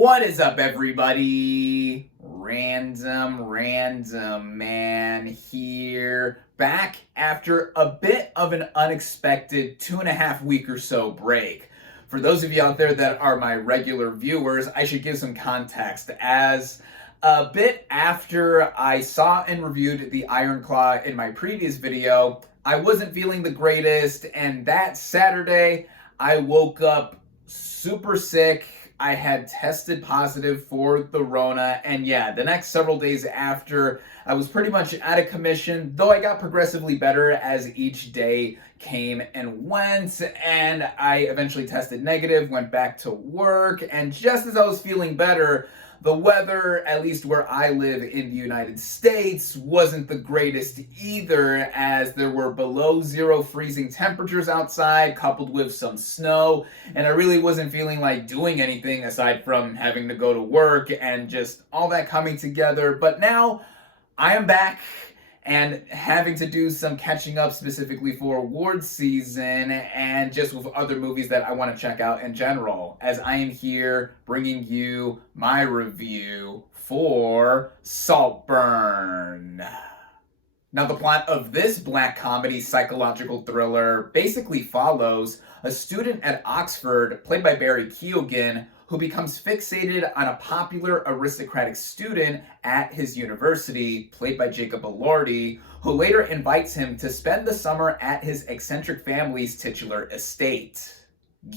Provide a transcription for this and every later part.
What is up, everybody? RandomRandomMan here, back after a bit of an unexpected 2.5 week or so break. For those of you out there that are my regular viewers, I should give some context. As a bit after I saw and reviewed the Iron Claw in my previous video, I wasn't feeling the greatest, and that Saturday, I woke up super sick. I had tested positive for the Rona, and yeah, the next several days after, I was pretty much out of commission, though I got progressively better as each day came and went, and I eventually tested negative, went back to work, and just as I was feeling better, the weather, at least where I live in the United States, wasn't the greatest either, as there were below zero freezing temperatures outside, coupled with some snow, and I really wasn't feeling like doing anything aside from having to go to work and just all that coming together. But now, I am back and having to do some catching up specifically for award season and just with other movies that I want to check out in general, as I am here bringing you my review for Saltburn. Now, the plot of this black comedy psychological thriller basically follows a student at Oxford, played by Barry Keoghan, who becomes fixated on a popular aristocratic student at his university, played by Jacob Elordi, who later invites him to spend the summer at his eccentric family's titular estate.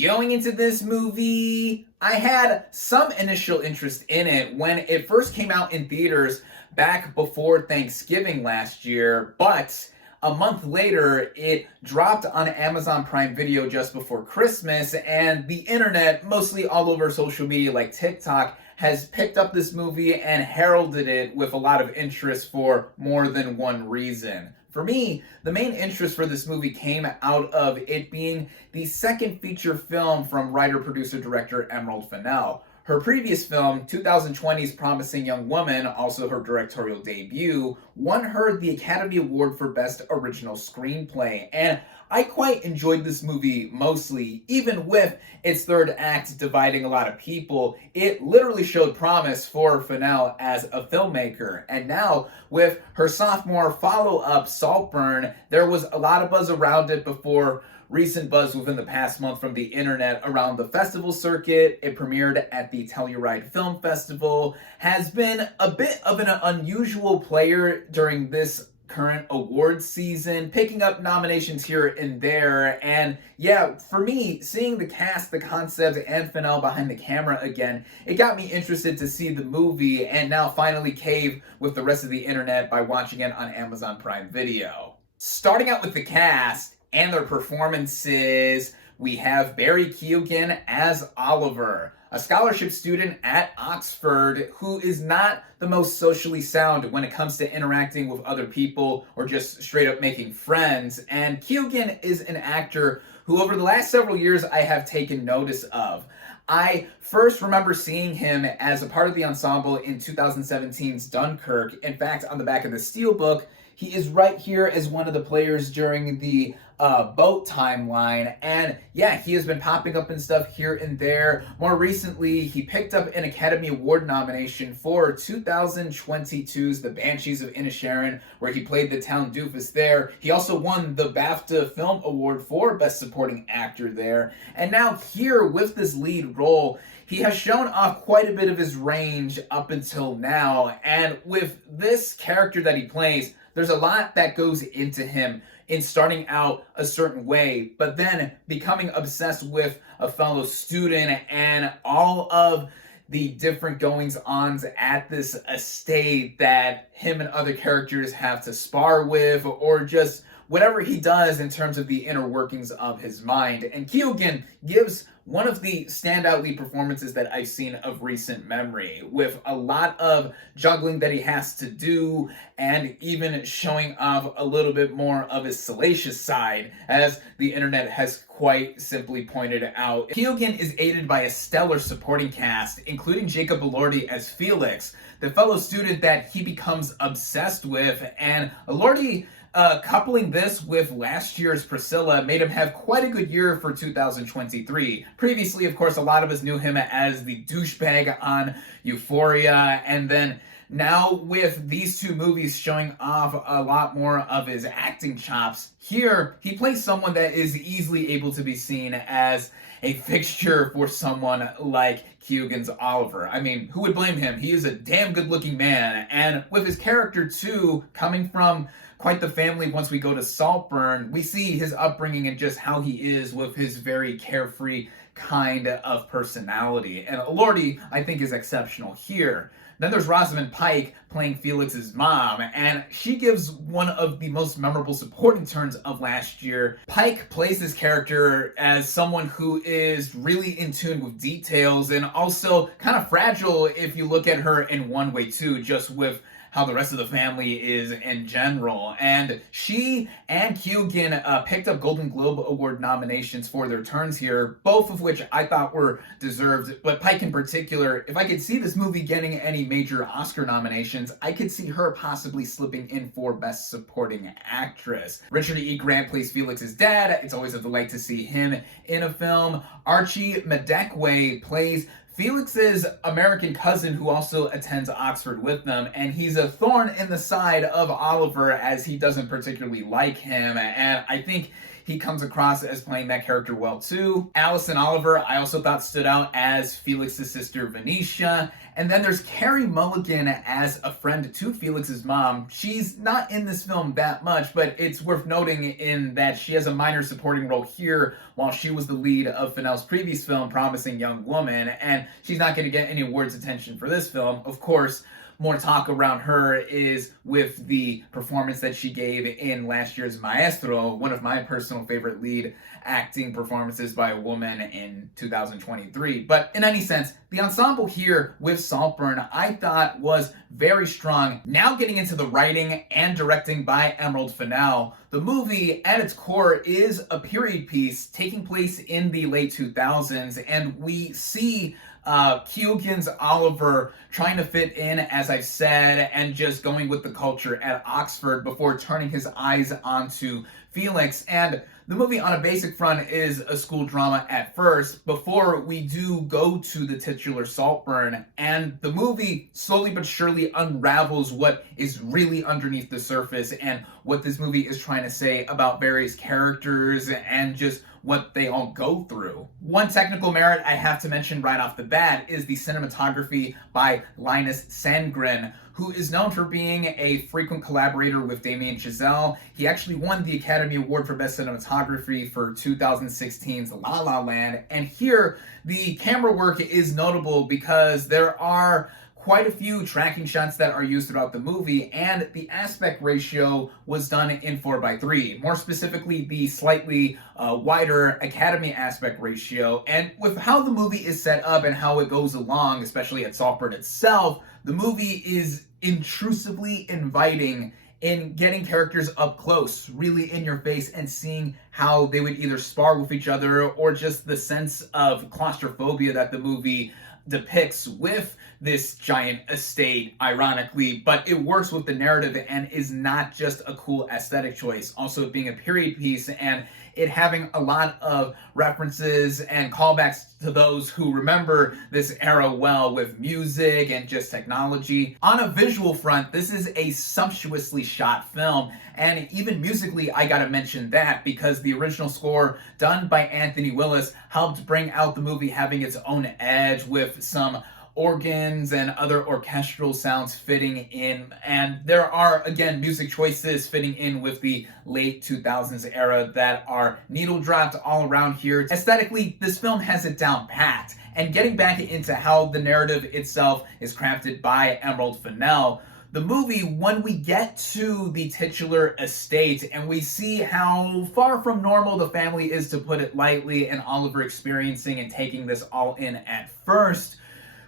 Going into this movie, I had some initial interest in it when it first came out in theaters back before Thanksgiving last year, but a month later, it dropped on Amazon Prime Video just before Christmas, and the internet, mostly all over social media like TikTok, has picked up this movie and heralded it with a lot of interest for more than one reason. For me, the main interest for this movie came out of it being the second feature film from writer, producer, director Emerald Fennell. Her previous film, 2020's Promising Young Woman, also her directorial debut, won her the Academy Award for Best Original Screenplay. And I quite enjoyed this movie mostly, even with its third act dividing a lot of people. It literally showed promise for Fennell as a filmmaker. And now, with her sophomore follow-up, Saltburn, there was a lot of buzz around it before recent buzz within the past month from the internet around the festival circuit. It premiered at the Telluride Film Festival, has been a bit of an unusual player during this current award season, picking up nominations here and there. And yeah, for me, seeing the cast, the concept, and Fennell behind the camera again, it got me interested to see the movie, and now finally cave with the rest of the internet by watching it on Amazon Prime Video. Starting out with the cast and their performances, we have Barry Keoghan as Oliver, a scholarship student at Oxford who is not the most socially sound when it comes to interacting with other people or just straight up making friends. And Keoghan is an actor who over the last several years I have taken notice of. I first remember seeing him as a part of the ensemble in 2017's Dunkirk. In fact, on the back of the steelbook, he is right here as one of the players during the boat timeline, and yeah, he has been popping up and stuff here and there. More recently, he picked up an Academy Award nomination for 2022's The Banshees of Inisherin, where he played the town doofus there. He also won the BAFTA Film Award for Best Supporting Actor there, and now here with this lead role, he has shown off quite a bit of his range up until now, and with this character that he plays, there's a lot that goes into him in starting out a certain way, but then becoming obsessed with a fellow student and all of the different goings-ons at this estate that him and other characters have to spar with, or just whatever he does in terms of the inner workings of his mind. And Keoghan gives one of the standout lead performances that I've seen of recent memory, with a lot of juggling that he has to do, and even showing off a little bit more of his salacious side, as the internet has quite simply pointed out. Keoghan is aided by a stellar supporting cast, including Jacob Elordi as Felix, the fellow student that he becomes obsessed with, and Elordi coupling this with last year's Priscilla made him have quite a good year for 2023. Previously, of course, a lot of us knew him as the douchebag on Euphoria, and then now with these two movies showing off a lot more of his acting chops, here he plays someone that is easily able to be seen as a fixture for someone like Keoghan's Oliver. I mean, who would blame him? He is a damn good looking man, and with his character too, coming from quite the family. Once we go to Saltburn, we see his upbringing and just how he is with his very carefree kind of personality. And Elordi, I think, is exceptional here. Then there's Rosamund Pike playing Felix's mom, and she gives one of the most memorable supporting turns of last year. Pike plays this character as someone who is really in tune with details and also kind of fragile if you look at her in one way too, just with how the rest of the family is in general. And she and Keoghan picked up Golden Globe Award nominations for their turns here, both of which I thought were deserved. But Pike in particular, if I could see this movie getting any major Oscar nominations, I could see her possibly slipping in for Best Supporting Actress. Richard E. Grant plays Felix's dad. It's always a delight to see him in a film. Archie Madekwe plays Felix's American cousin who also attends Oxford with them, and he's a thorn in the side of Oliver as he doesn't particularly like him, and I think he comes across as playing that character well too. Alison Oliver, I also thought stood out as Felix's sister Venetia. And then there's Carey Mulligan as a friend to Felix's mom. She's not in this film that much, but it's worth noting in that she has a minor supporting role here while she was the lead of Fennell's previous film, Promising Young Woman, and she's not going to get any awards attention for this film. Of course, more talk around her is with the performance that she gave in last year's Maestro, one of my personal favorite lead acting performances by a woman in 2023. But in any sense, the ensemble here with Saltburn I thought was very strong. Now getting into the writing and directing by Emerald Fennell, the movie at its core is a period piece taking place in the late 2000s, and we see Keoghan's Oliver trying to fit in, as I've said, and just going with the culture at Oxford before turning his eyes onto Felix. And the movie on a basic front is a school drama at first before we do go to the titular Saltburn, and the movie slowly but surely unravels what is really underneath the surface and what this movie is trying to say about various characters and just what they all go through. One technical merit I have to mention right off the bat is the cinematography by Linus Sandgren, who is known for being a frequent collaborator with Damien Chazelle. He actually won the Academy Award for Best Cinematography for 2016's La La Land, and here the camera work is notable because there are quite a few tracking shots that are used throughout the movie, and the aspect ratio was done in 4:3. More specifically, the slightly wider Academy aspect ratio. And with how the movie is set up and how it goes along, especially at Saltburn itself, the movie is intrusively inviting in getting characters up close, really in your face, and seeing how they would either spar with each other or just the sense of claustrophobia that the movie depicts with this giant estate, ironically, but it works with the narrative and is not just a cool aesthetic choice. Also, being a period piece and it having a lot of references and callbacks to those who remember this era well with music and just technology. On a visual front, this is a sumptuously shot film, and even musically, I gotta mention that because the original score done by Anthony Willis helped bring out the movie having its own edge with some organs and other orchestral sounds fitting in, and there are again music choices fitting in with the late 2000s era that are needle dropped all around here. Aesthetically, this film has it down pat, and getting back into how the narrative itself is crafted by Emerald Fennell, the movie, when we get to the titular estate and we see how far from normal the family is, to put it lightly, and Oliver experiencing and taking this all in at first,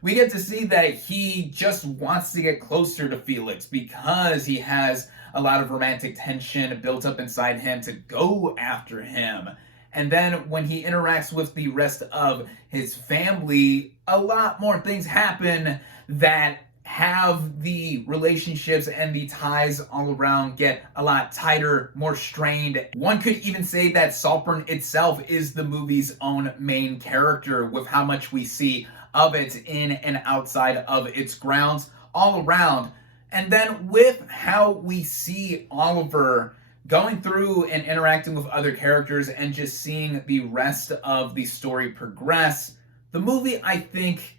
we get to see that he just wants to get closer to Felix because he has a lot of romantic tension built up inside him to go after him. And then when he interacts with the rest of his family, a lot more things happen that have the relationships and the ties all around get a lot tighter, more strained. One could even say that Saltburn itself is the movie's own main character, with how much we see of it in and outside of its grounds all around. And then with how we see Oliver going through and interacting with other characters and just seeing the rest of the story progress, the movie, I think,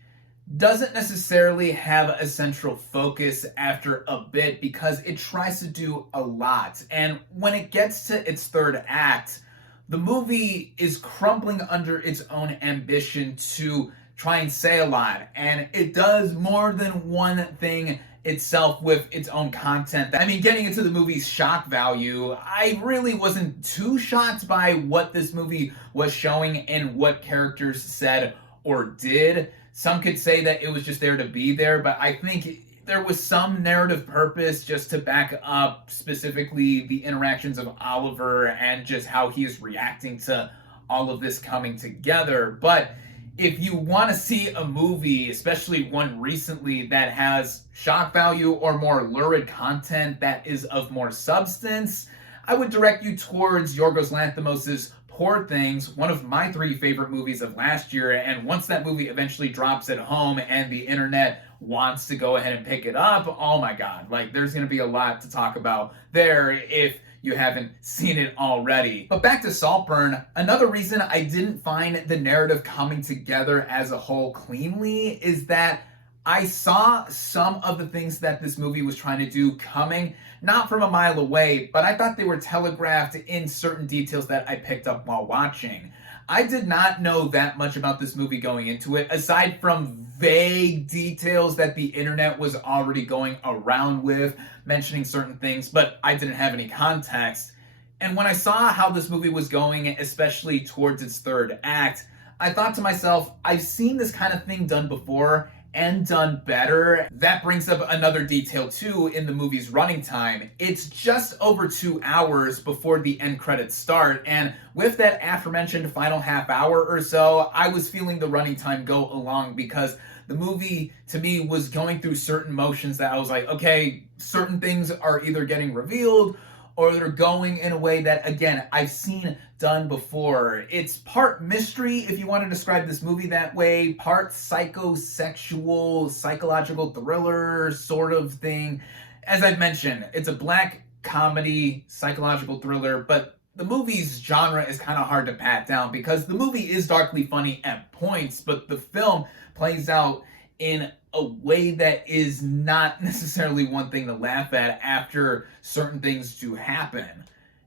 doesn't necessarily have a central focus after a bit because it tries to do a lot. And when it gets to its third act, the movie is crumbling under its own ambition to try and say a lot. And it does more than one thing itself with its own content. I mean, getting into the movie's shock value, I really wasn't too shocked by what this movie was showing and what characters said or did. Some could say that it was just there to be there, but I think there was some narrative purpose just to back up specifically the interactions of Oliver and just how he is reacting to all of this coming together. But if you want to see a movie, especially one recently, that has shock value or more lurid content that is of more substance, I would direct you towards Yorgos Lanthimos' Poor Things, one of my 3 favorite movies of last year. And once that movie eventually drops at home and the internet wants to go ahead and pick it up, oh my god, like there's going to be a lot to talk about there if you haven't seen it already. But back to Saltburn, another reason I didn't find the narrative coming together as a whole cleanly is that I saw some of the things that this movie was trying to do coming, not from a mile away, but I thought they were telegraphed in certain details that I picked up while watching. I did not know that much about this movie going into it, aside from vague details that the internet was already going around with, mentioning certain things, but I didn't have any context. And when I saw how this movie was going, especially towards its third act, I thought to myself, I've seen this kind of thing done before, and done better. That brings up another detail too in the movie's running time. It's just over 2 hours before the end credits start, and with that aforementioned final half hour or so, I was feeling the running time go along because the movie to me was going through certain motions that I was like, okay, certain things are either getting revealed or they're going in a way that, again, I've seen done before. It's part mystery, if you want to describe this movie that way, part psychosexual, psychological thriller sort of thing. As I've mentioned, it's a black comedy, psychological thriller, but the movie's genre is kind of hard to pat down because the movie is darkly funny at points, but the film plays out in a way that is not necessarily one thing to laugh at after certain things do happen.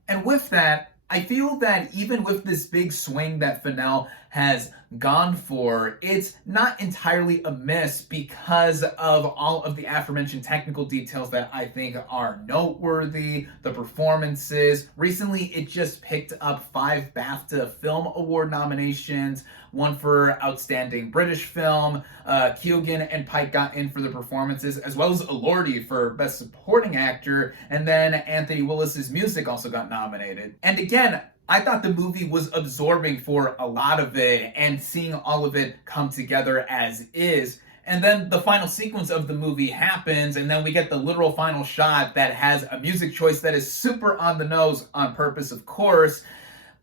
And with that, I feel that even with this big swing that Fennell has gone for, it's not entirely amiss because of all of the aforementioned technical details that I think are noteworthy, the performances. Recently, it just picked up 5 BAFTA Film Award nominations, one for Outstanding British Film. Keoghan and Pike got in for the performances, as well as Elordi for Best Supporting Actor, and then Anthony Willis's music also got nominated. And again, I thought the movie was absorbing for a lot of it and seeing all of it come together as is. And then the final sequence of the movie happens, and then we get the literal final shot that has a music choice that is super on the nose on purpose, of course.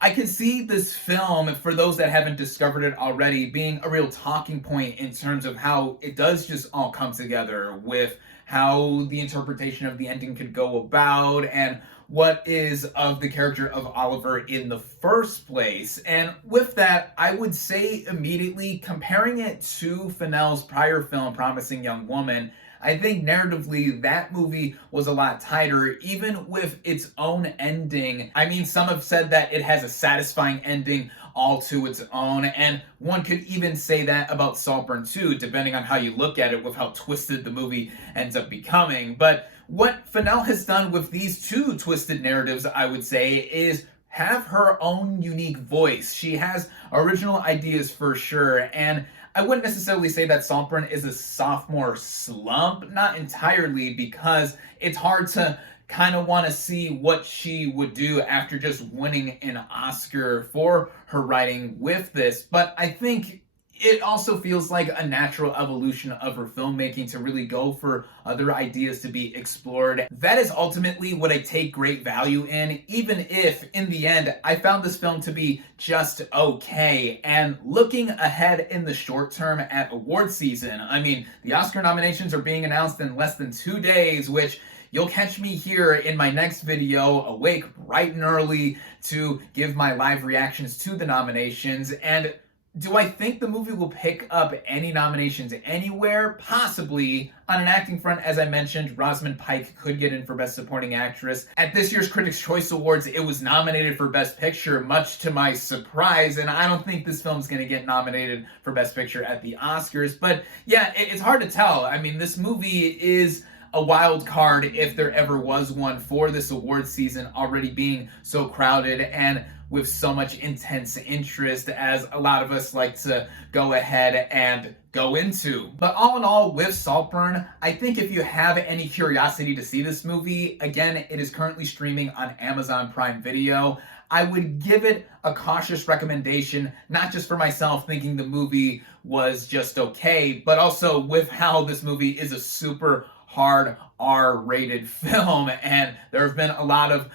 I can see this film, for those that haven't discovered it already, being a real talking point in terms of how it does just all come together with how the interpretation of the ending could go about and what is of the character of Oliver in the first place. And with that, I would say immediately, comparing it to Fennell's prior film, Promising Young Woman, I think narratively that movie was a lot tighter, even with its own ending. I mean, some have said that it has a satisfying ending all to its own, and one could even say that about Saltburn too, depending on how you look at it, with how twisted the movie ends up becoming. But what Fennell has done with these 2 twisted narratives, I would say, is have her own unique voice. She has original ideas for sure, and I wouldn't necessarily say that Saltburn is a sophomore slump, not entirely, because it's hard to kind of want to see what she would do after just winning an Oscar for her writing with this. But I think it also feels like a natural evolution of her filmmaking to really go for other ideas to be explored. That is ultimately what I take great value in, even if, in the end, I found this film to be just okay. And looking ahead in the short term at award season, I mean, the Oscar nominations are being announced in less than 2 days, which you'll catch me here in my next video, awake bright and early, to give my live reactions to the nominations. And do I think the movie will pick up any nominations anywhere? Possibly. On an acting front, as I mentioned, Rosamund Pike could get in for Best Supporting Actress. At this year's Critics' Choice Awards, it was nominated for Best Picture, much to my surprise, and I don't think this film's going to get nominated for Best Picture at the Oscars. But yeah, it's hard to tell. I mean, this movie is a wild card, if there ever was one, for this award season already being so crowded and with so much intense interest, as a lot of us like to go ahead and go into. But all in all, with Saltburn, I think if you have any curiosity to see this movie, again, it is currently streaming on Amazon Prime Video. I would give it a cautious recommendation, not just for myself thinking the movie was just okay, but also with how this movie is a super hard R-rated film, and there have been a lot of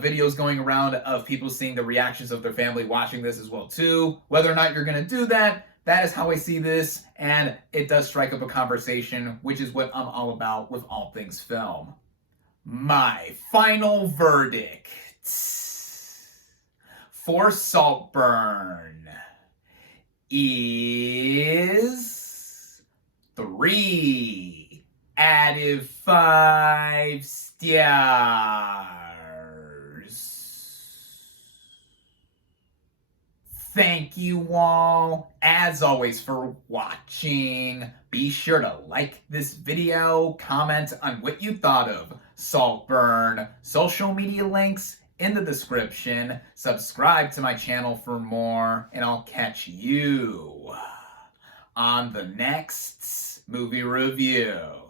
videos going around of people seeing the reactions of their family watching this as well too. Whether or not you're gonna do that, that is how I see this, and it does strike up a conversation, which is what I'm all about with all things film. My final verdict for Saltburn is 3 out of 5 stars. Thank you all, as always, for watching. Be sure to like this video, comment on what you thought of Saltburn, social media links in the description, subscribe to my channel for more, and I'll catch you on the next movie review.